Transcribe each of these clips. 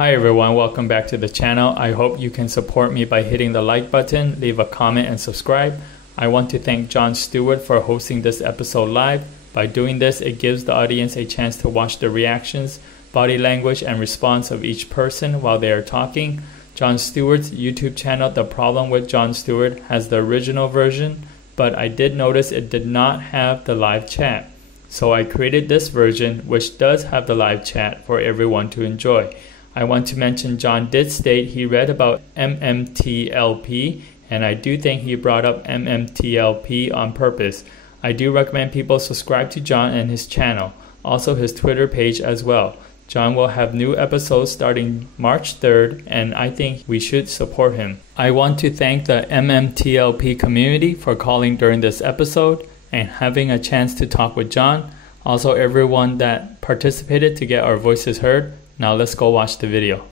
Hi everyone, welcome back to the channel. I hope you can support me by hitting the like button, leave a comment and subscribe. I want to thank Jon Stewart for hosting this episode live. By doing this, it gives the audience a chance to watch the reactions, body language and response of each person while they are talking. Jon Stewart's YouTube channel, The Problem with Jon Stewart, has the original version, but I did notice it did not have the live chat. So I created this version which does have the live chat for everyone to enjoy. I want to mention Jon did state he read about MMTLP, and I do think he brought up MMTLP on purpose. I do recommend people subscribe to Jon and his channel, also his Twitter page as well. Jon will have new episodes starting March 3rd, and I think we should support him. I want to thank the MMTLP community for calling during this episode and having a chance to talk with Jon. Also everyone that participated to get our voices heard. Now let's go watch the video.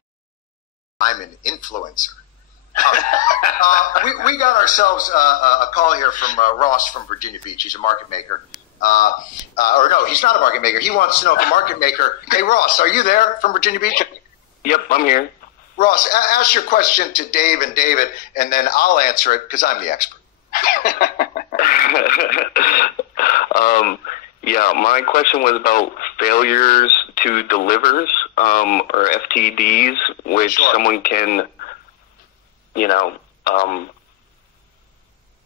I'm an influencer. We got ourselves a call here from Ross from Virginia Beach. He's a market maker. Or no, he's not a market maker. He wants to know if a market maker. Hey, Ross, are you there from Virginia Beach? Yep, I'm here. Ross, ask your question to Dave and David, and then I'll answer it because I'm the expert. Yeah, my question was about failures to delivers, or FTDs, which Sure. someone can,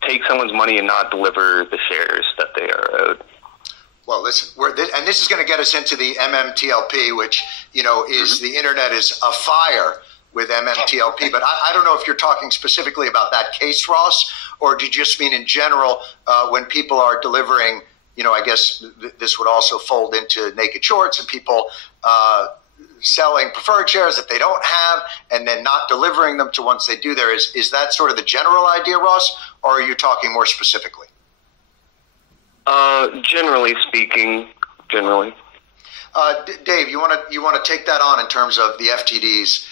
take someone's money and not deliver the shares that they are owed. Well, listen, and this is going to get us into the MMTLP, which, is the internet is afire with MMTLP. But I don't know if you're talking specifically about that case, Ross, or do you just mean in general when people are delivering, I guess this would also fold into naked shorts and people selling preferred shares that they don't have and then not delivering them to once they do there. Is that sort of the general idea, Ross, or are you talking more specifically? Generally speaking, generally. Dave, you want to take that on in terms of the FTDs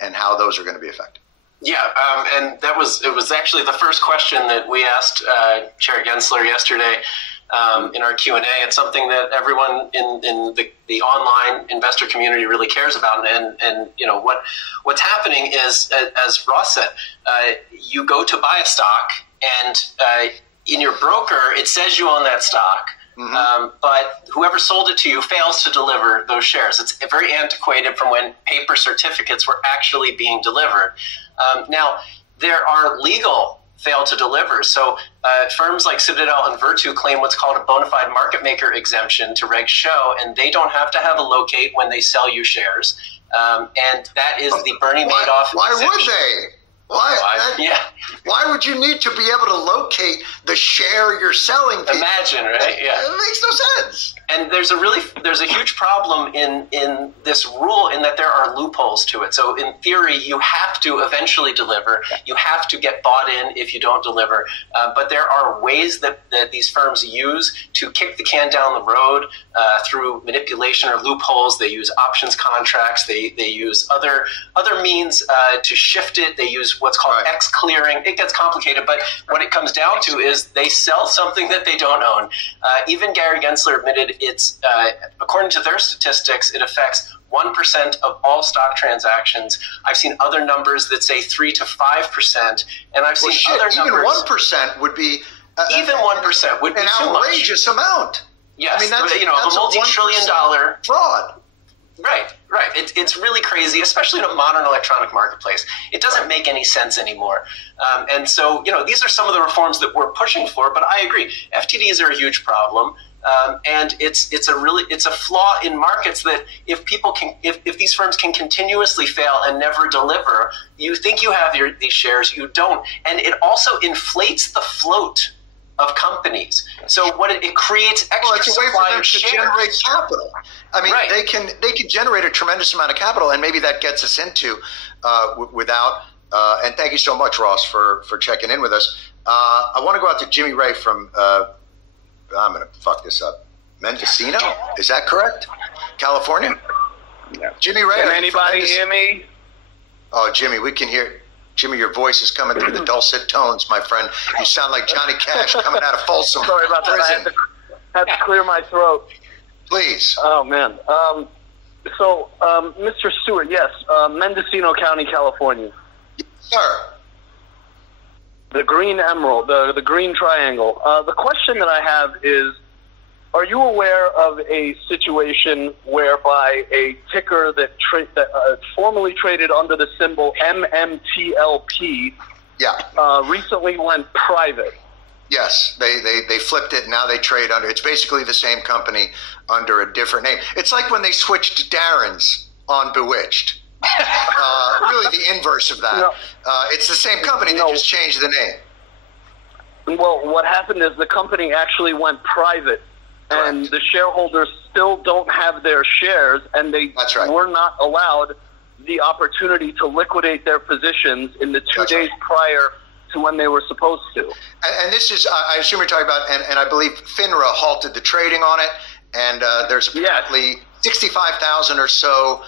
and how those are going to be affected? Yeah, and it was actually the first question that we asked Chair Gensler yesterday in our Q&A. It's something that everyone in the online investor community really cares about, and what's happening is, as Ross said, you go to buy a stock, and in your broker it says you own that stock. Mm-hmm. But whoever sold it to you fails to deliver those shares. It's very antiquated from when paper certificates were actually being delivered. Now, there are legal fail to deliver. So firms like Citadel and Virtu claim what's called a bona fide market maker exemption to Reg Show, and they don't have to have a locate when they sell you shares. And that is the Bernie Madoff Why exemption. would they? Why would you need to be able to locate the share you're selling people? Imagine, right? Yeah. It makes no sense. And there's a huge problem in this rule in that there are loopholes to it. So in theory, you have to eventually deliver. You have to get bought in if you don't deliver. But there are ways that these firms use to kick the can down the road through manipulation or loopholes. They use options contracts. They use other means to shift it. They use what's called X clearing. It gets complicated, but what it comes down to is they sell something that they don't own. Even Gary Gensler admitted it's, according to their statistics, it affects 1% of all stock transactions. I've seen other numbers that say 3 to 5%, and I've seen other numbers. Even 1% would be even 1% would be an too much. outrageous amount. Yes, I mean, that's a multi-trillion-dollar fraud. Right. It's really crazy, especially in a modern electronic marketplace. It doesn't make any sense anymore. And so, these are some of the reforms that we're pushing for. But I agree, FTDs are a huge problem, and it's a flaw in markets that if these firms can continuously fail and never deliver, you think you have these shares, you don't, and it also inflates the float of companies. So what it creates extra supply of shares to generate capital. I mean, they can generate a tremendous amount of capital, and maybe that gets us into without. And thank you so much, Ross, for checking in with us. I want to go out to Jimmy Ray from. I'm going to fuck this up. Mendocino, is that correct? California. Yeah. Jimmy Ray. Can anybody hear me? Oh, Jimmy, we can hear. Jimmy, your voice is coming through the dulcet tones, my friend. You sound like Johnny Cash coming out of Folsom. Sorry about that. I had to clear my throat. Please. Oh, man. So, Mr. Stewart, yes, Mendocino County, California. Yes, sir. The green emerald, the green triangle. The question that I have is, are you aware of a situation whereby a ticker that formerly traded under the symbol MMTLP recently went private? Yes, they flipped it. Now they trade under. It's basically the same company under a different name. It's like when they switched Darren's on Bewitched. Really the inverse of that. No. It's the same company. They just changed the name. Well, what happened is the company actually went private. Correct. And the shareholders still don't have their shares, and they were not allowed the opportunity to liquidate their positions in the 2 days prior to when they were supposed to. And this is, I assume you're talking about, and I believe FINRA halted the trading on it, and there's apparently 65,000 or so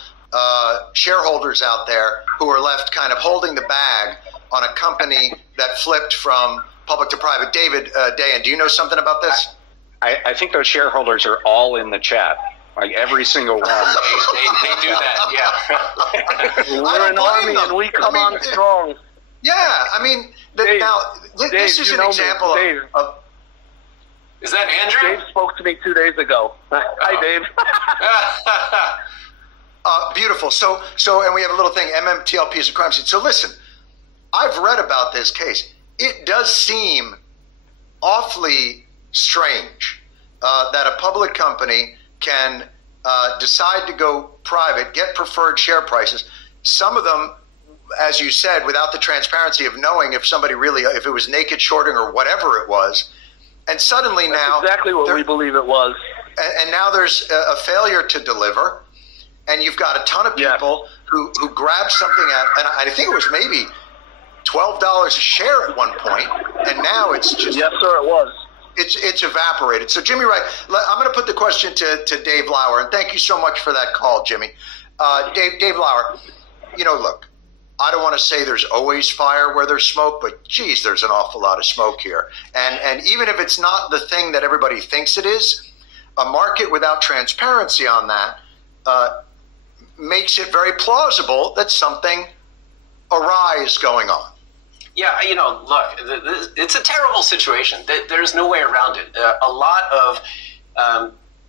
shareholders out there who are left kind of holding the bag on a company that flipped from public to private. David Dayan, do you know something about this? I think those shareholders are all in the chat, like every single one. they do that, yeah. We're an army and we come on strong. Yeah, I mean, this is an example of... Is that Andrew? Dave spoke to me 2 days ago. Hi, Dave. Beautiful. So, and we have a little thing, MMTLP is a crime scene. So listen, I've read about this case. It does seem awfully strange that a public company can decide to go private, get preferred share prices. Some of them, as you said, without the transparency of knowing if somebody really, if it was naked shorting or whatever it was. And suddenly now... That's exactly what we believe it was. And now there's a failure to deliver. And you've got a ton of people who grabbed something at, and I think it was maybe $12 a share at one point. And now it's just... Yes, sir, it was. It's evaporated. So, Jimmy Wright, I'm going to put the question to Dave Lauer, and thank you so much for that call, Jimmy. Dave Lauer, look, I don't want to say there's always fire where there's smoke, but geez, there's an awful lot of smoke here. And even if it's not the thing that everybody thinks it is, a market without transparency on that makes it very plausible that something awry is going on. Yeah, look, it's a terrible situation. There's no way around it. A lot of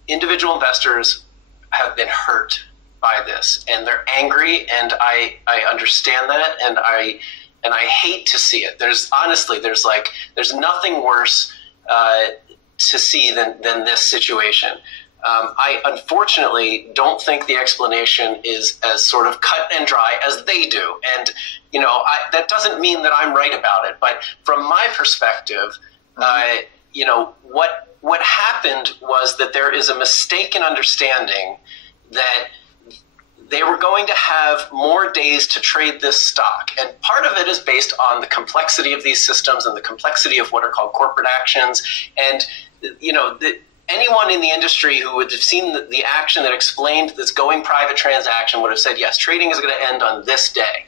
individual investors have been hurt by this, and they're angry, and I understand that, and I hate to see it. There's nothing worse to see than this situation. I unfortunately don't think the explanation is as sort of cut and dry as they do. And, that doesn't mean that I'm right about it. But from my perspective, what happened was that there is a mistaken understanding that they were going to have more days to trade this stock. And part of it is based on the complexity of these systems and the complexity of what are called corporate actions. And, anyone in the industry who would have seen the action that explained this going private transaction would have said, yes, trading is going to end on this day.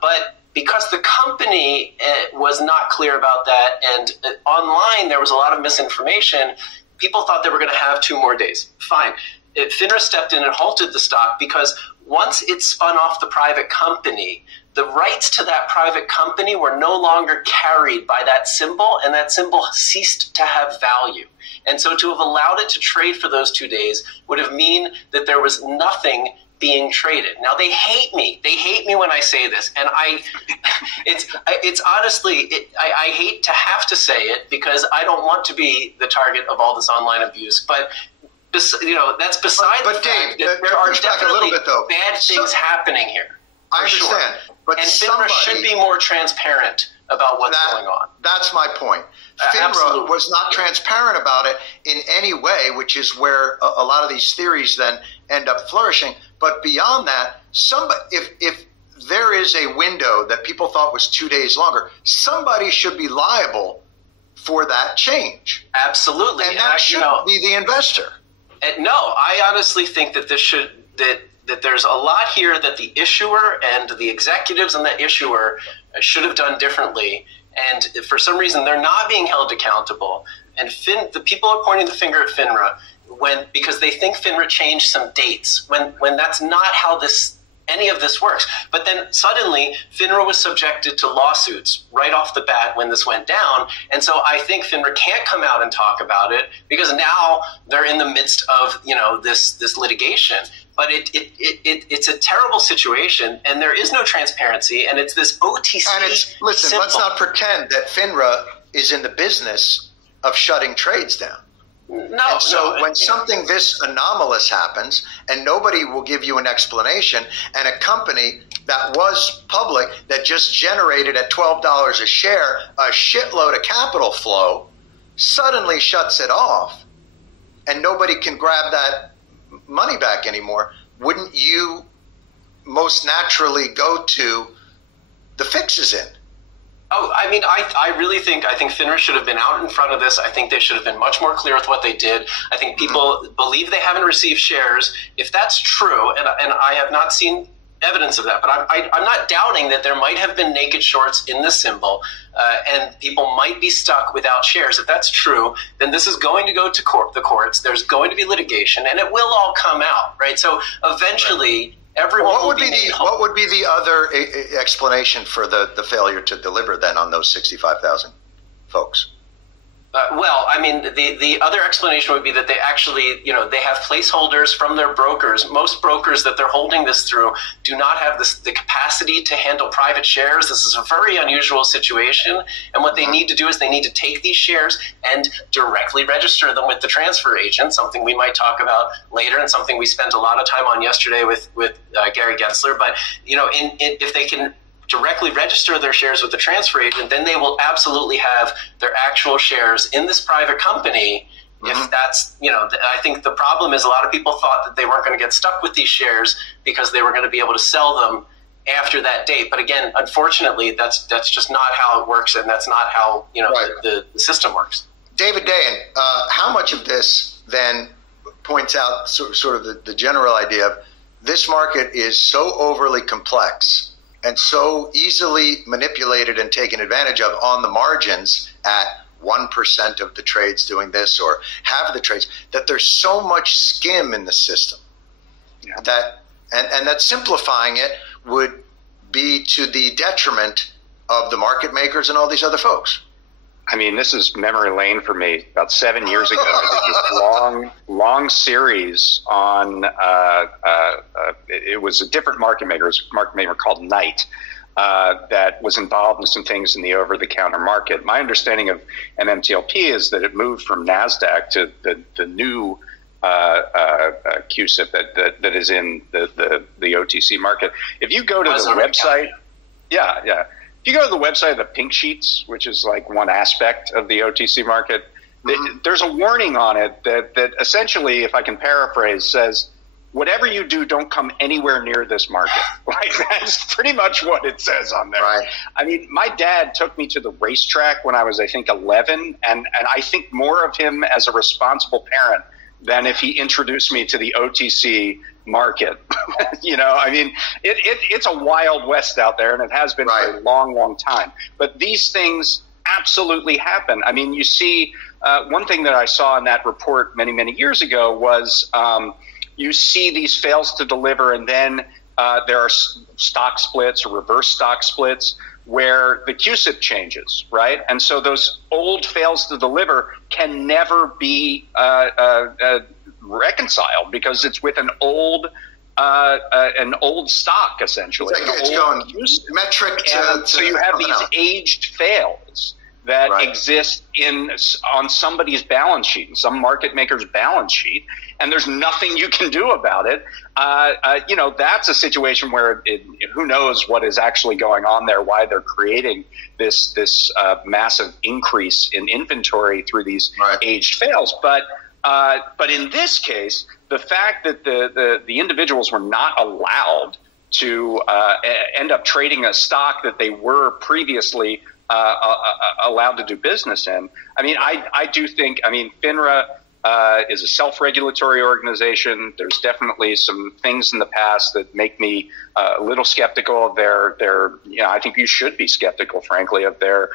But because the company was not clear about that, and online there was a lot of misinformation, people thought they were going to have 2 more days. Fine. FINRA stepped in and halted the stock because once it spun off the private company, the rights to that private company were no longer carried by that symbol, and that symbol ceased to have value. And so to have allowed it to trade for those 2 days would have mean that there was nothing being traded. Now they hate me. They hate me when I say this, and it's honestly, I hate to have to say it because I don't want to be the target of all this online abuse. But that's beside the fact that there are definitely bad things happening here. I understand, but and FINRA should be more transparent about what's going on. That's my point. FINRA was not transparent about it in any way, which is where a lot of these theories then end up flourishing. But beyond that, if there is a window that people thought was 2 days longer, somebody should be liable for that change. Absolutely. And that should be the investor. No, I honestly think that that there's a lot here that the issuer and the executives and the issuer should have done differently. And for some reason, they're not being held accountable. And the people are pointing the finger at FINRA. because they think FINRA changed some dates when that's not how any of this works. But then suddenly FINRA was subjected to lawsuits right off the bat when this went down. And so I think FINRA can't come out and talk about it because now they're in the midst of, this litigation. But it's a terrible situation, and there is no transparency, and it's this OTC. And listen, let's not pretend that FINRA is in the business of shutting trades down. When something this anomalous happens and nobody will give you an explanation, and a company that was public that just generated at $12 a share a shitload of capital flow suddenly shuts it off and nobody can grab that money back anymore, wouldn't you most naturally go to the fixes in? Oh, I mean, I really think FINRA should have been out in front of this. I think they should have been much more clear with what they did. I think people believe they haven't received shares. If that's true, and I have not seen evidence of that, but I'm not doubting that there might have been naked shorts in the symbol, and people might be stuck without shares. If that's true, then this is going to go to the courts. There's going to be litigation, and it will all come out, right? So eventually... What would be the other explanation for the failure to deliver then on those 65,000 folks? The other explanation would be that they actually, they have placeholders from their brokers. Most brokers that they're holding this through do not have the capacity to handle private shares. This is a very unusual situation. And what they need to do is they need to take these shares and directly register them with the transfer agent, something we might talk about later and something we spent a lot of time on yesterday with Gary Gensler. But, if they can directly register their shares with the transfer agent, then they will absolutely have their actual shares in this private company. If that's, I think the problem is a lot of people thought that they weren't going to get stuck with these shares because they were going to be able to sell them after that date. But again, unfortunately, that's just not how it works, and that's not how, the system works. David Dayan, how much of this then points out sort of the general idea of this market is so overly complex and so easily manipulated and taken advantage of on the margins at 1% of the trades doing this or half of the trades, that there's so much skim in the system that simplifying it would be to the detriment of the market makers and all these other folks. I mean, this is memory lane for me. About 7 years ago, I did this long series on, it was a different market maker. It was a market maker called Knight that was involved in some things in the over-the-counter market. My understanding of MMTLP is that it moved from NASDAQ to the new QSIP that is in the OTC market. If you go to the website, if you go to the website of the Pink Sheets, which is like one aspect of the OTC market, there's a warning on it that essentially, if I can paraphrase, says, whatever you do, don't come anywhere near this market. Like, that's pretty much what it says on there. Right. I mean, my dad took me to the racetrack when I was, I think, 11, and I think more of him as a responsible parent than if he introduced me to the OTC market. I mean, it's a wild west out there, and it has been for a long, long time. But these things absolutely happen. I mean, you see, one thing that I saw in that report many, many years ago was you see these fails to deliver, and then there are stock splits or reverse stock splits where the QSIP changes, right? And so those old fails to deliver can never be reconciled because it's with an old stock, essentially. It's going metric to so you have these aged fails that exist on somebody's balance sheet, some market maker's balance sheet, and there's nothing you can do about it. That's a situation where who knows what is actually going on there, why they're creating this massive increase in inventory through these aged fails. But in this case, the fact that the individuals were not allowed to end up trading a stock that they were previously allowed to do business in. I mean, I do think, FINRA is a self-regulatory organization. There's definitely some things in the past that make me a little skeptical of their I think you should be skeptical, frankly, of their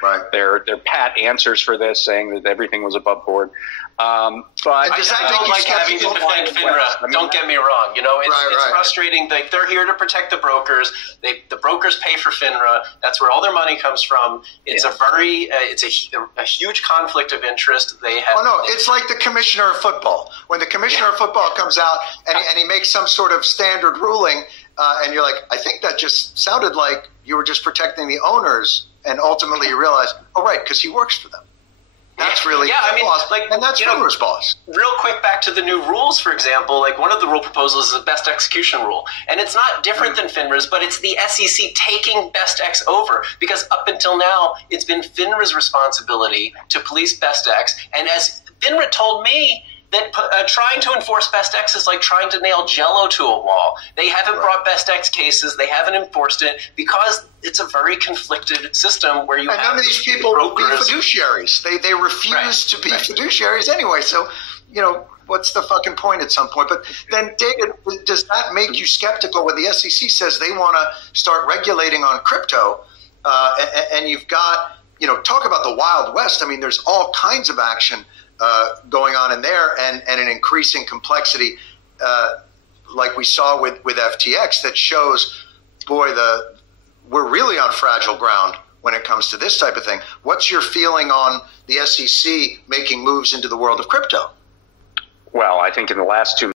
pat answers for this, saying that everything was above board. But does that I make don't you like having to skeptical? defend FINRA. Don't get me wrong. You know, it's frustrating. Like, they're here to protect the brokers. The brokers pay for FINRA. That's where all their money comes from. It's a huge conflict of interest. They have. Oh no, it's like the commissioner of football. When the commissioner of football comes out and he makes some sort of standard ruling, and you're like, I think that just sounded like you were just protecting the owners, and ultimately you realize, oh right, because he works for them. That's really boss, and that's FINRA's boss. Real quick, back to the new rules, for example, like one of the rule proposals is a best execution rule. And it's not different than FINRA's, but it's the SEC taking best ex over, because up until now, it's been FINRA's responsibility to police best ex. And as FINRA told me, that trying to enforce best ex is like trying to nail Jell-O to a wall. They haven't brought best ex cases. They haven't enforced it because it's a very conflicted system where you have none of these people will be fiduciaries. They refuse to be fiduciaries anyway. So, you know, what's the fucking point at some point? But then, David, does that make you skeptical when the SEC says they want to start regulating on crypto, and you've got, you know, talk about the Wild West. I mean, there's all kinds of action going on in there, and an increasing complexity, like we saw with FTX, that shows, boy, we're really on fragile ground when it comes to this type of thing. What's your feeling on the SEC making moves into the world of crypto? Well, I think in the last 2